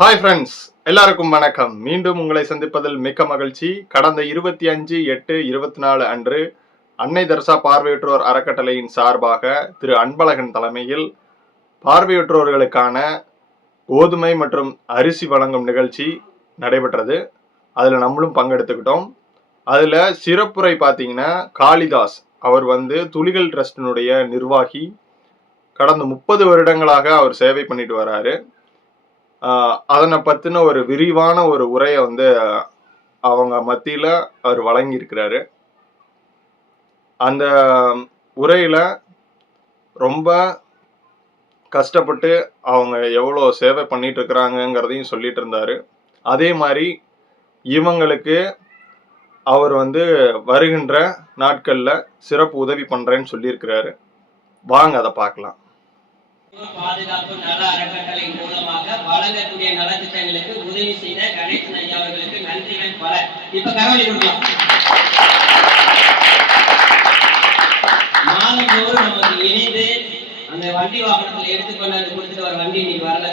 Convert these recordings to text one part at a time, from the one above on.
Hi friends எல்லாருக்கும் வணக்கம். மீண்டும் உங்களை சந்திப்பதில் மிக்க மகிழ்ச்சி. கடந்த இருபத்தி அஞ்சு எட்டு இருபத்தி நாலு அன்று அன்னை தர்சா பார்வையற்றோர் அறக்கட்டளையின் சார்பாக திரு அன்பழகன் தலைமையில் பார்வையற்றோர்களுக்கான கோதுமை மற்றும் அரிசி வழங்கும் நிகழ்ச்சி நடைபெற்றது. அதில் நம்மளும் பங்கெடுத்துக்கிட்டோம். அதில் சிறப்புரை பார்த்தீங்கன்னா காளிதாஸ். அவர் வந்து துளிகள் ட்ரஸ்டினுடைய நிர்வாகி. கடந்த முப்பது வருடங்களாக அவர் சேவை பண்ணிட்டு வராரு. அதனை பற்றின ஒரு விரிவான ஒரு உரையை வந்து அவங்க மத்தியில் அவர் வழங்கியிருக்கிறாரு. அந்த உரையில் ரொம்ப கஷ்டப்பட்டு அவங்க எவ்வளோ சேவை பண்ணிட்டு இருக்கிறாங்கங்கிறதையும் சொல்லிட்டு இருந்தார் அதே மாதிரி இவங்களுக்கு அவர் வந்து வருகின்ற நாட்களில் சிறப்பு உதவி பண்ணுறேன்னு சொல்லியிருக்கிறாரு. வாங்க அதை பார்க்கலாம். பாதுகாப்பு நல அறக்கட்டளை மூலமாக வழங்கக்கூடிய நலத்திட்டங்களுக்கு உதவி செய்த கணேசன் ஐயா அவர்களுக்கு நன்றிகள் பல. இப்ப கரவழி கொடுக்கலாம். மாதந்தோறும் நமக்கு இணைந்து அந்த வண்டி வாகனத்தில் எடுத்துக்கொண்டு அது கொடுத்துட்டு வர வண்டி இன்னைக்கு வரல.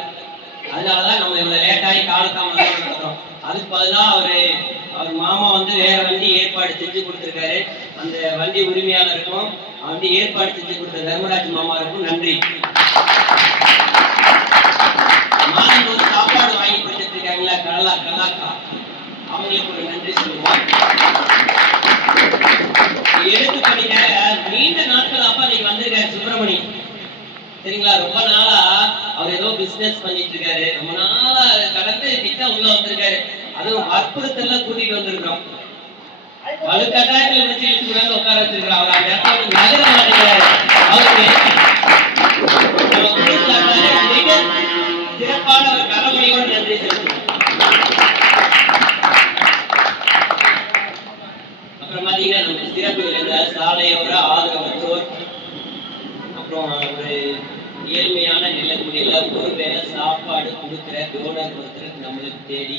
அதனாலதான் நம்ம இவ்வளவு லேட்டாகி காலத்தாமதம் நடத்துறோம் அதுக்கு பதிலாக அவரு அவர் மாமா வந்து வேற வண்டி ஏற்பாடு செஞ்சு கொடுத்துருக்காரு. அந்த வண்டி உரிமையாளருக்கும் வண்டி ஏற்பாடு செஞ்சு கொடுத்த தர்மராஜ் மாமாவுக்கும் நன்றி. மாதந்தோறும் சாப்பாடு வாங்கி கொடுத்துட்டு இருக்காங்களா கலாக்கா? அவங்களுக்கு ஒரு நன்றி சொல்லுவோம். நீண்ட நாட்கள் அப்பா நீங்க வந்திருக்காரு சுப்பிரமணி. சரிங்களா? ரொம்ப நாளா அவர் ஏதோ பிசினஸ் பண்ணிட்டு இருக்காரு ரொம்ப நாளா கடந்து கிட்ட உள்ள வந்திருக்காரு. அதுவும் அற்புதத்துல கூட்டிட்டு வந்திருக்கிறோம். வலுக்கட்டாயத்துல வச்சு உட்கார வச்சிருக்கிறோம் அவர் அந்த இடத்துல நகர மாட்டேங்கிறாரு. அவருக்கு அப்புறம் பாத்தீங்கன்னா நம்ம சிறப்பு விருந்த சாலையோர ஆதரவற்றோர் அப்புறம் ஒரு ஏழ்மையான நிலக்குடியில ஒரு வேளை சாப்பாடு கொடுக்குற டோனர் ஒருத்தர் நம்மளுக்கு தேடி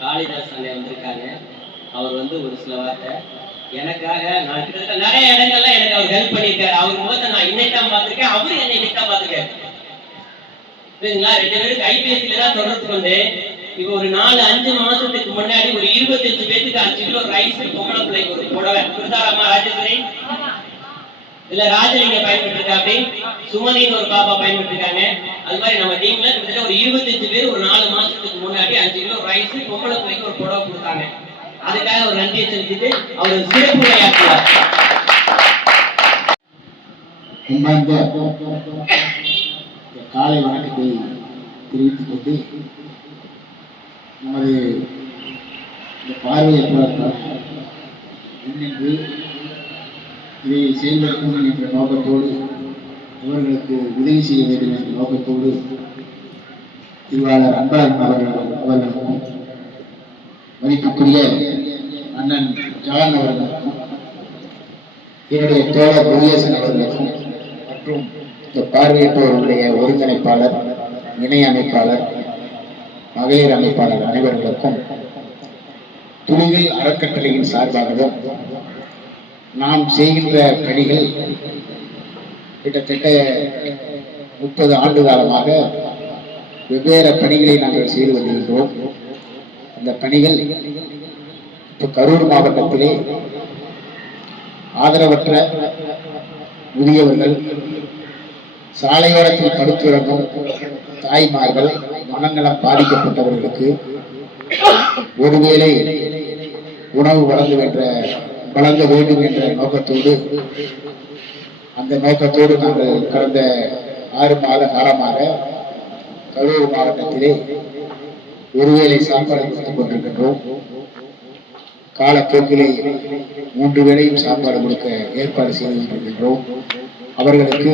காளிதாஸ் அண்ணன் வந்திருக்காங்க. அவர் வந்து ஒரு சில வார்த்தை. எனக்காக நான் கிட்டத்தட்ட நிறைய இடங்கள்ல எனக்கு அவர் ஹெல்ப் பண்ணியிருக்காரு. அவர் முகத்தை நான் இன்னைக்கு தான் பார்த்துருக்கேன். அவரு என்னை இன்னைக்கு தான் பார்த்திருக்காரு. சரிங்களா ரெண்டு பேரும் கைபேசியில தான் தொடர்பு வந்து இப்போ ஒரு நாலு அஞ்சு மாசத்துக்கு முன்னாடி ஒரு இருபத்தஞ்சு பேத்துக்கு அஞ்சு கிலோ ரைஸ் பொம்பளை பிள்ளைக்கு ஒரு புடவை. கொடுத்தாராமா ராஜேஸ்வரி? இதுல ராஜலிங்க பயன்பட்டு அப்படி சுமதின்னு ஒரு பாப்பா பயன்பட்டு இருக்காங்க அது மாதிரி நம்ம டீம்ல கிட்டத்தட்ட ஒரு இருபத்தஞ்சு பேர் ஒரு நாலு மாசத்துக்கு முன்னாடி அஞ்சு கிலோ ரைஸ் பொம்பளை பிள்ளைக்கு ஒரு புடவை கொடுத்தாங்க. அதுக்காக ஒரு நன்றியை செலுத்திட்டு அவர் சிறப்பு உரையாற்றுவார் இந்த காலை வணக்கத்தை தெரிவித்துக் கொண்டு நமது இந்த பார்வையற்றவர்கள் முன்னின்று இதை செயல்படுத்தும் என்ற நோக்கத்தோடு இவர்களுக்கு உதவி செய்ய வேண்டும் என்ற நோக்கத்தோடு திருவாளர் அன்பழகன் அவர்கள் அவர்களுக்கும் மதிப்புக்குரிய அண்ணன் ஜான் அவர்களுக்கும் என்னுடைய தோழர் முருகேசன் அவர்களுக்கும் மற்றும் இந்த பார்வையற்றோருடைய ஒருங்கிணைப்பாளர் இணை அமைப்பாளர் மகளிர் அமைப்பாளர் அனைவர்களுக்கும் துணிகள் அறக்கட்டளையின் சார்பாகவும் நாம் செய்கின்ற பணிகள் கிட்டத்தட்ட முப்பது ஆண்டு காலமாக வெவ்வேறு பணிகளை நாங்கள் செய்து வந்திருக்கிறோம் இந்த பணிகள் இப்போ கரூர் மாவட்டத்திலே ஆதரவற்ற முதியவர்கள் சாலையோரத்தில் படுத்துறங்கும் தாய்மார்கள் மனநலம் பாதிக்கப்பட்டவர்களுக்கு ஒருவேளை உணவு வழங்க என்ற வழங்க வேண்டும் என்ற நோக்கத்தோடு அந்த நோக்கத்தோடு நாங்கள் கடந்த ஆறு மாத காலமாக கரூர் மாவட்டத்திலே ஒருவேளை சாப்பாடு கொடுத்துக் கொண்டிருக்கின்றோம். காலப்போக்கிலே மூன்று வேளையும் சாப்பாடு கொடுக்க ஏற்பாடு செய்து கொண்டிருக்கின்றோம். அவர்களுக்கு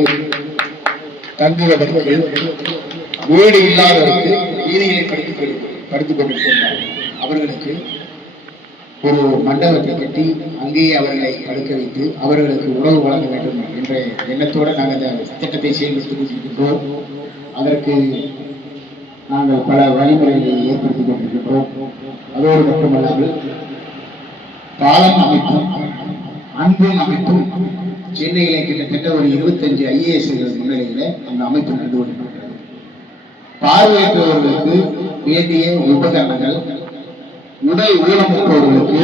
தங்குவதற்கு வீடு இல்லாதவருக்கு வீதிகளை படித்துக் படித்துக் கொண்டிருக்கின்றார் அவர்களுக்கு ஒரு மண்டபத்தை கட்டி அங்கேயே அவர்களை படுக்க வைத்து அவர்களுக்கு உணவு வழங்க வேண்டும் என்ற எண்ணத்தோடு நாங்கள் இந்த திட்டத்தை செயல்படுத்திக் கொண்டிருக்கின்றோம். அதற்கு நாங்கள் பல வழிமுறைகளை ஏற்படுத்திக் கொண்டிருக்கின்றோம். அதோடு மட்டுமல்லாமல் காலம் அமைப்பும் அன்பும் அமைப்பும் சென்னையிலே கிட்டத்தட்ட ஒரு இருபத்தஞ்சு ஐஏஎஸ்கள் முன்னிலையில அந்த அமைப்பு நடந்து கொண்டிருக்கிறது. பார்வையற்றவர்களுக்கு வேண்டிய உபகரணங்கள் உடல் ஊனமுற்றவர்களுக்கு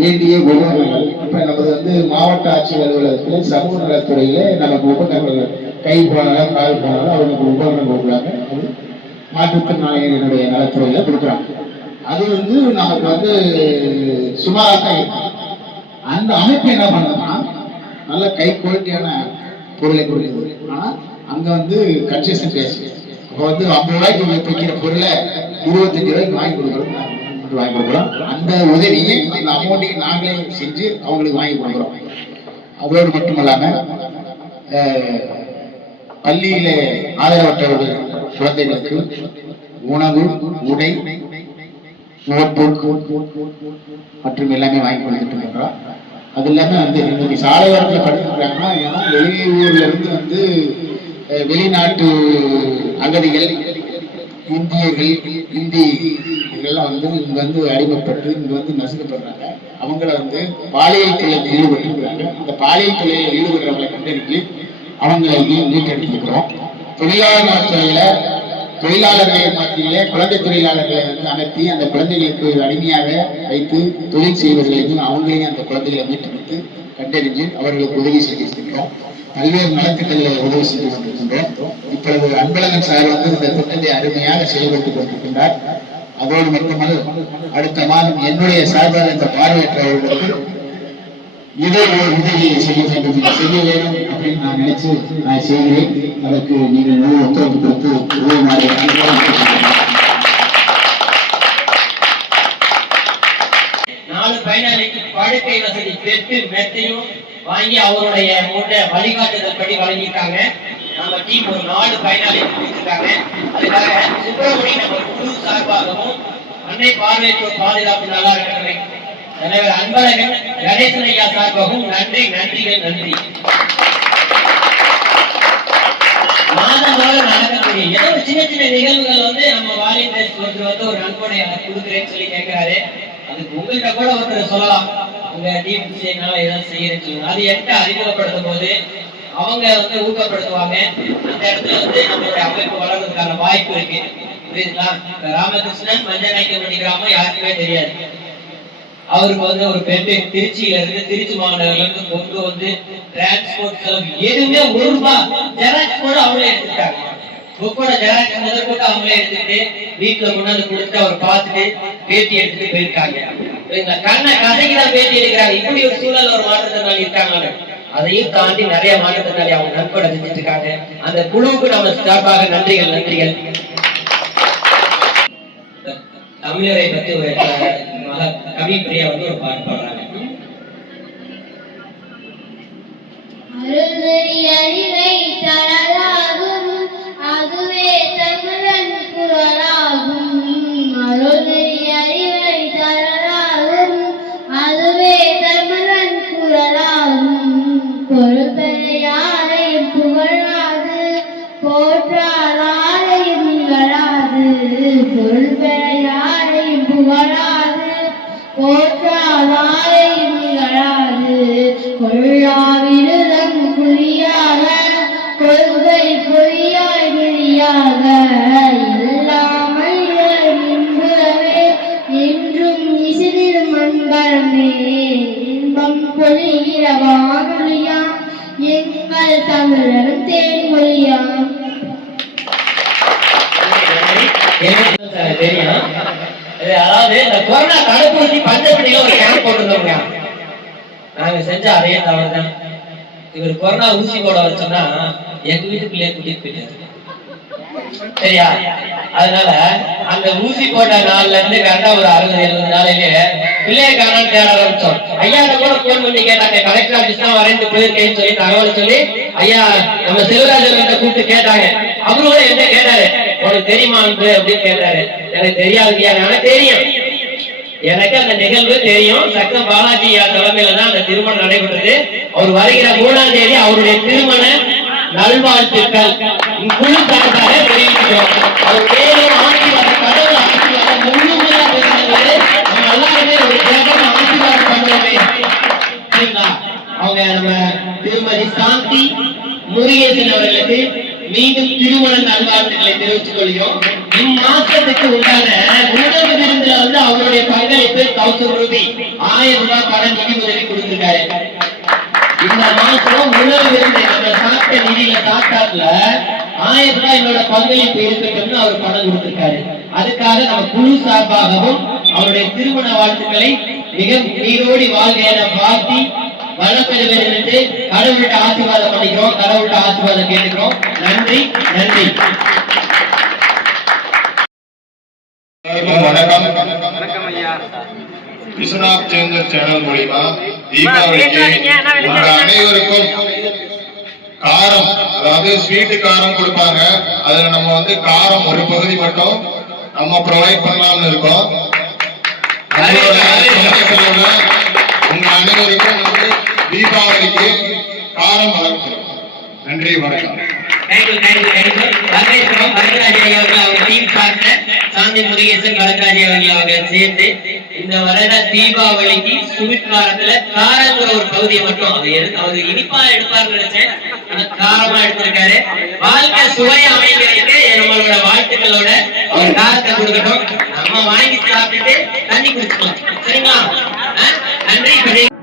வேண்டிய உபகரணங்கள். இப்ப நமது வந்து மாவட்ட ஆட்சியர் அலுவலகத்துல சமூக நலத்துறையில நமக்கு உபகரணங்கள் கை போனாலும் கால் போனாலும் அவங்களுக்கு உபகரணம் கொடுக்குறாங்க. அது மாற்றுத்திறனாளிகளுடைய நலத்துறையில கொடுக்குறாங்க. அது வந்து நமக்கு வந்து சுமாராக தான் அந்த அமைப்பு என்ன பண்ணணும்னா நல்ல கை குவாலிட்டியான பொருளை கொடுக்குது. ஆனா அங்க வந்து கன்செஷன் பேசி. இப்போ வந்து ஐம்பது ரூபாய்க்கு விற்கிற பொருளை இருபத்தஞ்சு ரூபாய்க்கு வாங்கி கொடுக்குறோம். வாங்கி கொடுக்குறோம். அந்த உதவியை அந்த அமௌண்ட்டையும் நாங்களே செஞ்சு அவங்களுக்கு வாங்கி கொடுக்குறோம். அதோடு மட்டுமல்லாம அஹ், பள்ளியில ஆதரவற்றவர்கள் குழந்தைகளுக்கு உணவு உடை நோட்புக் மற்றும் எல்லாமே வாங்கி கொடுத்துட்டு இருக்கிறோம் அது இல்லாம வந்து இன்னைக்கு சாலையோரத்தில் படிச்சிருக்காங்கன்னா ஏன்னா வெளியூர்ல இருந்து வந்து வெளிநாட்டு அகதிகள் இந்தியர்கள் இந்தி இதெல்லாம் வந்து இங்க வந்து அடிமைப்பட்டு இங்க வந்து நசுக்கப்படுறாங்க. அவங்கள வந்து பாலியல் தொழிலில் ஈடுபட்டு அந்த பாலியல் தொழிலில் ஈடுபடுறவங்களை கண்டறிஞ்சு அவங்களை மீ- மீட்டெடுத்துக்கிறோம் தொழிலாளர் துறையில தொழிலாளர்களை மத்தியிலே குழந்தை தொழிலாளர்களை வந்து அமர்த்தி அந்த குழந்தைகளுக்கு அடிமையாக வைத்து தொழில் செய்வர்களையும் அவங்களையும் அந்த குழந்தைகளை மீட்டெடுத்து கண்டறிஞ்சு அவர்களுக்கு உதவி செய்திருக்கின்றோம். பல்வேறு நலத்திட்டங்களை உதவி செய்து கொண்டிருக்கின்றோம் இப்பொழுது அன்பழகன் சார் வந்து இந்த திட்டத்தை அருமையாக செயல்படுத்திக் கொண்டிருக்கின்றார். அதோடு மட்டுமல்ல அடுத்த மாதம் என்னுடைய சார்பாக இந்த பார்வையற்றவர்களுக்கு இதை ஒரு உதவியை செய்ய வேண்டும். செய்ய வேண்டும். அப்படின்னு நான் நினைச்சு நான் செய்கிறேன். அதற்கு நீங்கள் முழு ஒத்துழைப்பு கொடுத்து உதவுமாறு நாலு பயனாளிக்கு படுக்கை வசதி பெற்று மெத்தையும் வாங்கி அவருடைய மூட்டை வழிகாட்டுதல் படி வழங்கியிருக்காங்க. நம்ம டீம் ஒரு நாலு பயனாளிக்கு கொடுத்துருக்காங்க அதுக்காக சுப்பிரமணியம் நம்ம குழு சார்பாகவும் அன்னை பார்வையற்றோர் பாதுகாப்பு நல்லா இருக்கிறது தலைவர் அன்பழகன் கணேசன் ஐயா சார்பாகவும் நன்றி நன்றிகள் நன்றி. மாதமாக நடக்கக்கூடிய ஏதோ சின்ன சின்ன நிகழ்வுகள் வந்து நம்ம வாலிபர்ஸ் ஒருத்தர் வந்து ஒரு நன்கொடை எனக்கு கொடுக்குறேன்னு சொல்லி கேட்கிறாரு. அதுக்கு உங்கள்கிட்ட கூட ஒருத்தர் சொல்லலாம். உங்க டீம் செய்யனால ஏதாவது செய்யறேன்னு சொல்லுங்க. அது என்கிட்ட அறிமுகப்படுத்தும் போது அவங்க வந்து ஊக்கப்படுத்துவாங்க. அந்த இடத்துல வந்து நம்மளுடைய அமைப்பு வளர்றதுக்கான வாய்ப்பு இருக்கு. புரியுதுங்களா? இப்ப ராமகிருஷ்ணன் மஞ்சநாய்க்கம்பட்டி கிராமம் யாருக்குமே தெரியாது. அவருக்கு வந்து ஒரு பெண் திருச்சியில இருந்து திருச்சி மாநகர்ல இருந்து கொண்டு வந்து டிரான்ஸ்போர்ட் செலவு எதுவுமே ஒரு ரூபாய் ஜெராக்ஸ் கூட அவங்களே எடுத்துட்டாங்க புக்கோட ஜெராக்ஸ் முதல் கூட அவங்களே எடுத்துட்டு வீட்டுல கொண்டாந்து கொடுத்து அவர் பார்த்துட்டு பேட்டி எடுத்துட்டு போயிருக்காங்க. இந்த கண்ணை கதைக்கு தான் பேட்டி எடுக்கிறாங்க. இப்படி ஒரு சூழல் ஒரு மாற்றத்தினால இருக்காங்க அதையும் தாண்டி நிறைய மாற்றத்தினாலே அவங்க நண்பட செஞ்சுட்டு இருக்காங்க. அந்த குழுவுக்கு நம்ம சார்பாக நன்றிகள் நன்றிகள். தமிழரை பத்தி ஒரு கவி பிரியா வந்து ஒரு பாட்டு பாடுறாங்க. அறிவை தரலாகும் அதுவே தமிழன் குரலாகும் அருள்நெறி அறிவை தரலாகும் அதுவே தமிழன் குரலாகும் பொறுப்பெற இன்பம் பொழிகிற வானொலியா? எங்கள் தேன்மொழியா? தெரியும் அதாவது இந்த கொரோனா தடுப்பூசி பஞ்சப்பட்டியில ஒரு கேம்ப் போட்டிருந்தோங்க நாங்க செஞ்ச அதே தவறு தான் இவர் கொரோனா ஊசி போட வச்சோம்னா எங்க வீட்டுக்குள்ளேயே கூட்டிட்டு போயிட்டாரு. சரியா? அதனால அந்த ஊசி போட்ட நாள்ல இருந்து கரெக்டா ஒரு அறுபது எழுபது நாளையிலே பிள்ளைய காரணம் தேட ஆரம்பிச்சோம் ஐயா கூட போன் பண்ணி கேட்டாங்க. கலெக்டர் ஆபீஸ் தான் போயிருக்கேன்னு சொல்லி தகவல் சொல்லி ஐயா நம்ம செல்வராஜன் கூப்பிட்டு கேட்டாங்க. அவரு கூட என்ன கேட்டாரு? உனக்கு தெரியுமா அப்படின்னு கேட்டாரு. எனக்கு தெரியாது ஐயா எனக்கு தெரியும். எனக்கு அந்த நிகழ்வு தெரியும். சக்க பாலாஜி தலைமையில தான் அந்த திருமணம் நடைபெற்றது. அவர் வருகிற மூணாம் தேதி அவருடைய திருமண நல்வாழ்த்துக்கள். குழு சார்பாக தெரிவிக்கிறோம் அவர் மேலும் ஆட்சி நம்ம திருமதி சாந்தி முருகேசன் அவர்களுக்கு மீண்டும் திருமண நல்வாழ்த்துக்களை தெரிவித்துக் கொள்கிறோம். இம்மாசத்துக்கு உண்டான உணவு விருந்துல வந்து அவருடைய பங்களிப்பு தௌசண்ட் ரூபி. ஆயிரம் ரூபாய் பணம் நிதி உதவி கொடுத்திருக்காரு இந்த மாசம் உணவு விருந்து நம்ம சாப்பிட்ட நிதியில சாப்பிட்டாப்ல ஆயிரம் ரூபாய் என்னோட பங்களிப்பு இருக்கட்டும்னு அவர் பணம் கொடுத்திருக்காரு. அதுக்காக நம்ம குழு சார்பாகவும் அவருடைய திருமண வாழ்த்துக்களை மிக நீரோடி வாழ்க என வாழ்த்தி வளப்பெற வேண்டும் என்று கடவுள்கிட்ட ஆசீர்வாதம் பண்ணிக்கிறோம் கடவுள்கிட்ட ஆசீர்வாதம் கேட்டுக்கிறோம். நன்றி நன்றி. வணக்கம். விஸ்வநாத் சேந்தர் சேனல் மூலியமா தீபாவளிக்கு உங்க அனைவருக்கும் காரம் அதாவது ஸ்வீட்டு காரம் கொடுப்பாங்க. அதுல நம்ம வந்து காரம் ஒரு பகுதி மட்டும் நம்ம ப்ரொவைட் பண்ணலாம்னு இருக்கோம். நம்மளோட அனைவருக்கும் வந்து தீபாவளிக்கு காரம் வழங்குகிறோம் நன்றி வணக்கம். Thank you thank you team partner Shanthi Murugesan Varadaraja அவர்கள் அவங்க சேர்ந்து இந்த வருட தீபாவளிக்கு சுமித் காரத்துல காரங்கிற ஒரு பகுதியை மட்டும் அவர் எடுத்து அவர் இனிப்பா எடுப்பாருன்னு நினைச்சேன். ஆனா காரமா எடுத்திருக்காரு. வாழ்க்கை சுவையா அமைக்கிறதுக்கு நம்மளோட வாழ்த்துக்களோட அவர் காரத்தை கொடுக்கட்டும். நம்ம வாங்கி சாப்பிட்டுட்டு தண்ணி குடிச்சுக்கலாம். சரிங்களா? ஆ? நன்றி இப்ப